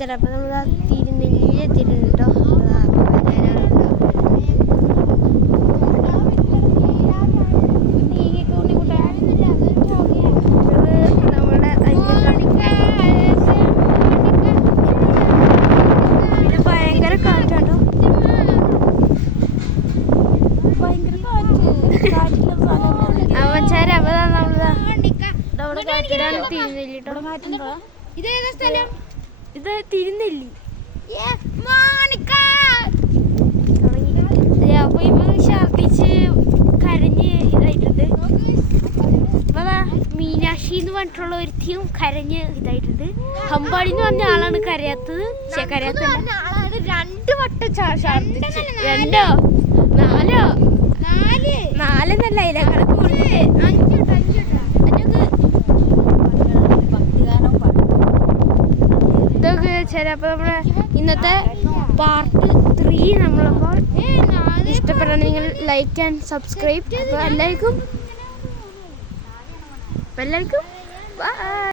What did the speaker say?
ചിലപ്പോൾ നമ്മൾ തിരുനെല്ലിയിൽ എത്തിയിട്ടുണ്ട് കേട്ടോ. ഇത് തിരുനെല്ലി. അപ്പൊ ഇപ്പൊ ഛർദിച്ച് കരഞ്ഞ് ഇതായിട്ടുണ്ട്. അതാ മീനാക്ഷി എന്ന് പറഞ്ഞിട്ടുള്ള ഒരുത്തിയും കരഞ്ഞ് ഇതായിട്ടുണ്ട്. ഹമ്പാടി എന്ന് പറഞ്ഞ ആളാണ് കരയാത്തത്. കരയാത്തല്ല, 2 വട്ടം രണ്ടോ 4 അതിലെ കണക്ക് ഇതൊക്കെ വെച്ചാൽ. അപ്പൊ നമ്മളെ ഇന്നത്തെ പാർട്ട് 3 നമ്മളപ്പോൾ ഇഷ്ടപ്പെടാൻ നിങ്ങൾ ലൈക്ക് ആൻഡ് സബ്സ്ക്രൈബ്. അപ്പോൾ എല്ലാവർക്കും ബൈ.